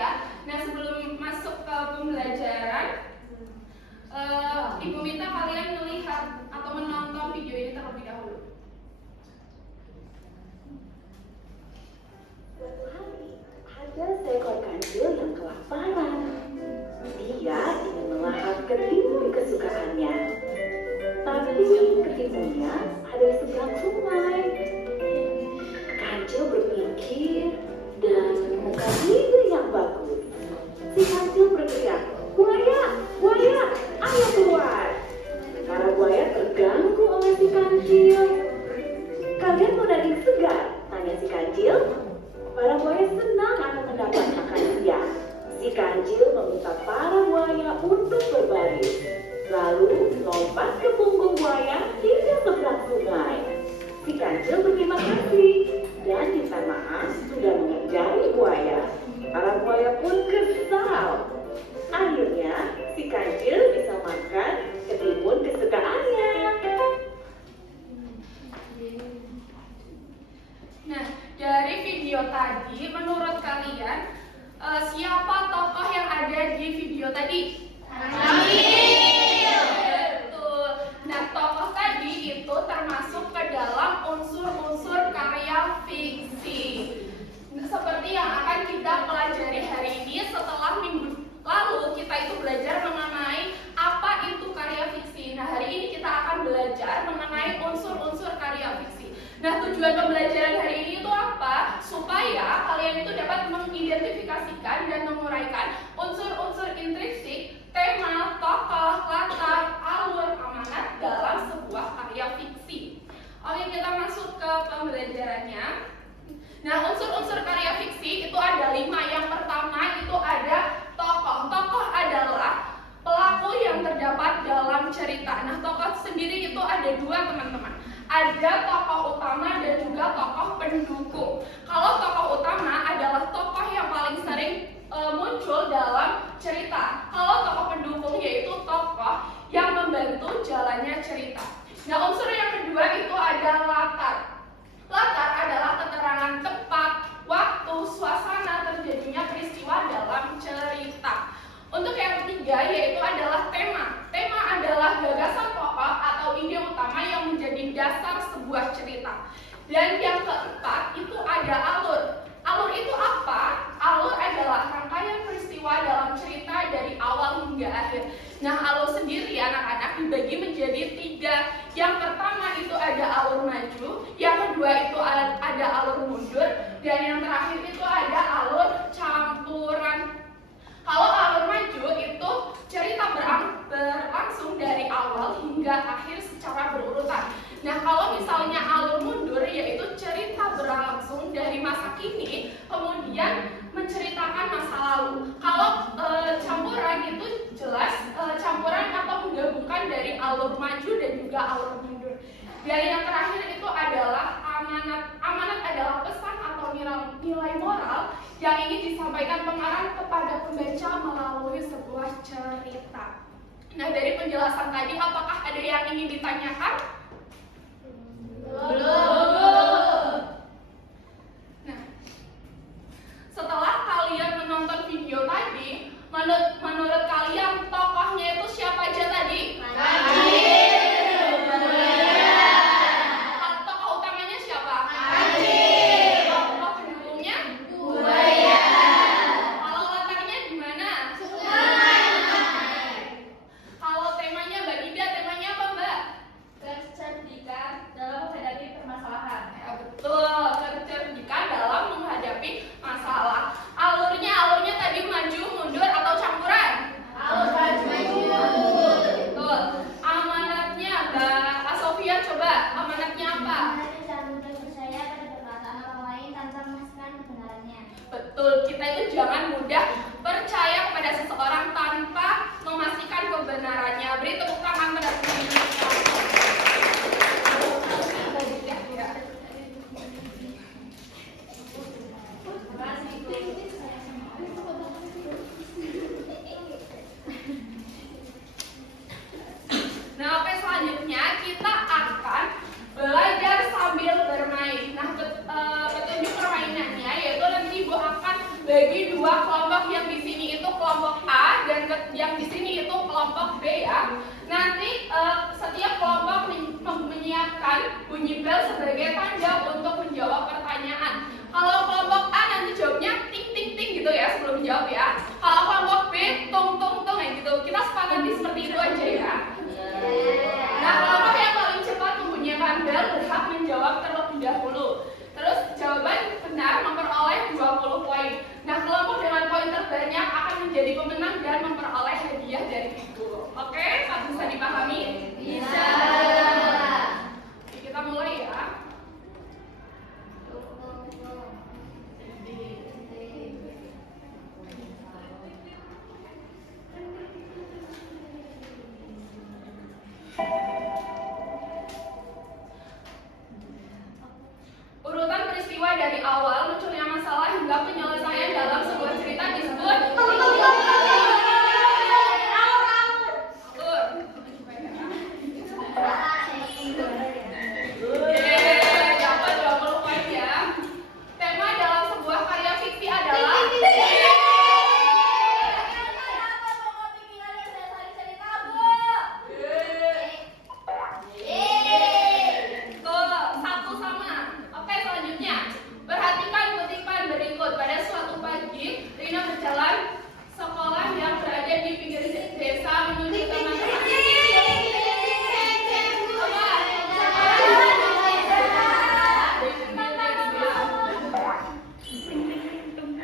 ya. Nah, sebelum masuk ke pembelajaran, Ibu minta kalian melihat atau menonton video ini terlebih dahulu. Suatu hari, ada seekor kancil yang kelaparan. Dia ingin melahap ketimun kesukaannya. Tapi ketimunnya ada di seberang sungai. Kancil berpikir dan menemukan ide yang bagus. Si kancil berteriak, "Buaya, buaya, ayo keluar!" Para buaya terganggu oleh si kancil. "Kalian mau daging segar?" tanya si kancil. Para buaya senang akan mendapat makan siang. Si kancil meminta para buaya untuk berbaris, lalu lompat ke punggung buaya hingga seberang sungai. Si kancil berterima kasih dan minta maaf sudah mengerjai buaya. Para buaya pun kesal. Akhirnya si kancil bisa makan ketimun kesukaannya. Nah, dari video tadi, menurut kalian siapa tokoh yang ada di video tadi? Betul. Nah, tokoh tadi itu termasuk ke dalam unsur-unsur karya fiksi. Seperti yang akan kita pelajari hari ini, setelah minggu lalu kita itu belajar mengenai apa itu karya fiksi. Nah, hari ini kita akan belajar mengenai unsur-unsur karya fiksi. Nah, tujuan pembelajaran hari ini itu apa? Supaya kalian itu dapat mengidentifikasikan dan menguraikan unsur-unsur intrinsik, tema, tokoh, latar, alur, amanat dalam sebuah karya fiksi. Oke, kita masuk ke pembelajarannya. Nah, unsur-unsur karya fiksi itu ada 5. Yang pertama itu ada tokoh. Tokoh adalah pelaku yang terdapat dalam cerita. Nah, tokoh sendiri itu ada 2, teman-teman. Ada tokoh utama dan juga tokoh pendukung. Kalau tokoh utama adalah tokoh yang paling sering muncul dalam cerita. Kalau tokoh pendukung yaitu tokoh yang membantu jalannya cerita. Nah, unsur yang kedua itu ada latar. Latar adalah keterangan tempat, waktu, suasana terjadinya peristiwa dalam cerita. Untuk yang ketiga yaitu adalah tema. Tema adalah gagasan pokok atau ide utama yang menjadi dasar sebuah cerita. Dan yang keempat itu ada alur. Alur itu apa? Alur adalah rangkaian peristiwa dalam cerita dari awal hingga akhir. Nah, alur sendiri anak-anak dibagi menjadi 3. Yang pertama itu ada alur maju, yang kedua itu ada alur mundur, dan yang terakhir itu ada alur campuran. Kalau alur maju itu cerita berlangsung dari awal hingga akhir secara berurutan. Nah, kalau misalnya alur mundur yaitu cerita berlangsung dari masa kini kemudian menceritakan masa lalu. Kalau campuran itu jelas campuran atau menggabungkan dari alur maju dan juga alur mundur. Dan yang terakhir itu adalah amanat. Amanat adalah pesan atau nilai moral yang ingin disampaikan pengarang kepada pembaca melalui sebuah cerita. Nah, dari penjelasan tadi apakah ada yang ingin ditanyakan? Belum. Nah, setelah kalian menonton video tadi, menurut kalian tokohnya itu siapa aja tadi? Tokoh utamanya siapa? Tokoh pendukungnya? Kalau latarnya gimana? Kalau temanya Mbak Dida, temanya apa Mbak? Kecerdikan dalam menghadapi permasalahan. Ya, betul, kecerdikan dalam menghadapi masalah. Alurnya tadi maju, mundur atau campuran? Alur maju. Betul. Amanatnya Mbak Sofia, coba amanatnya apa? Jangan mudah percaya pada perkataan orang lain tanpa memastikan kebenarannya. Betul, kita itu jangan mudah percaya kepada seseorang tanpa memastikan kebenarannya. Beri tepuk tangan pada diri kita. Nah, oke, selanjutnya kita akan belajar sambil bermain. Nah, petunjuk permainannya yaitu nanti Ibu akan bagi dua kelompok, yang di sini itu kelompok A dan yang di sini itu kelompok B ya. Nanti setiap kelompok menyiapkan bunyi bel sebagai tanda untuk menjawab pertanyaan. Kalau kelompok A nanti jawabnya ting ting ting gitu ya sebelum menjawab ya. Kalau kelompok B tung tung tung kayak gitu. Kita sepakati seperti itu aja ya. Nah, kelompok yang paling cepat membunyikan bel berhak menjawab terlebih dahulu. Terus jawaban benar memperoleh 20 poin. Nah, kelompok dengan poin terbanyak akan menjadi pemenang dan memperoleh hadiah dari itu. Oke, bisa dipahami? Bisa. Kita mulai ya. Urutan peristiwa dari awal munculnya masalah hingga penyelesaian dalam sebuah cerita disebut dapat 20 poin ya. Tema dalam sebuah karya fiksi adalah satu sama. Oke, selanjutnya perhatikan kutipan berikut. Pada suatu pagi, Rina berjalan sekolah yang berada di pinggir desa menuju taman.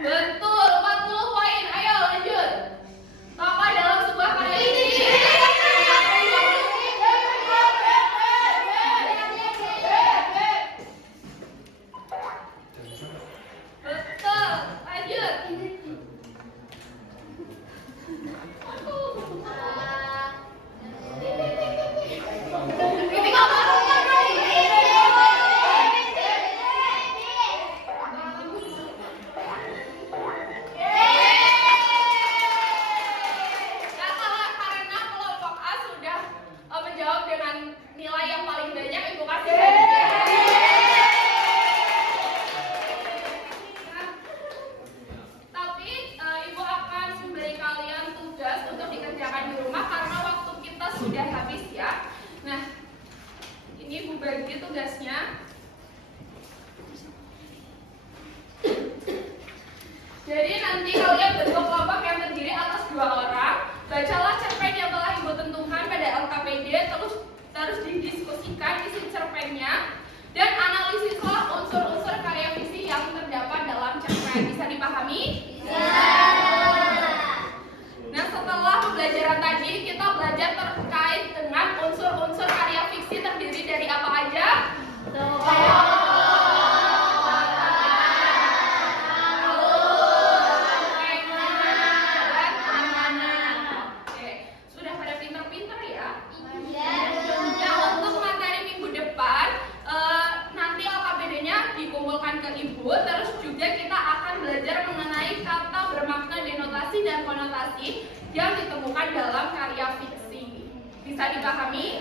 Betul, 40 poin. Ayo lanjut. Tokoh dalam sebuah karya fiksi. Betul, lanjut. Nah, karena kelompok A sudah menjawab dengan nilai yang paling banyak, Ibu kasih hadiah. Nah, tapi Ibu akan memberi kalian tugas untuk dikerjakan di rumah karena waktu kita sudah habis ya. Nah, ini Ibu bagi tugasnya. Jadi nanti kalian bentuk kelompok yang terdiri atas 2 orang. Bacalah cerpen yang telah Ibu tentukan pada LKPD, terus didiskusikan isi cerpennya dan analisislah unsur-unsur karya fiksi yang terdapat dalam cerpen. Bisa dipahami? Nah, setelah pembelajaran tadi kita belajar terkait dengan unsur-unsur karya fiksi terdiri dari apa aja? Oke, sudah pada pinter-pinter ya? Nah, untuk materi minggu depan nanti LKPD-nya dikumpulkan ke Ibu. Terus juga kita akan belajar mengenai kata bermakna denotasi dan konotasi yang ditemukan dalam karya fiksi. Bisa dipahami?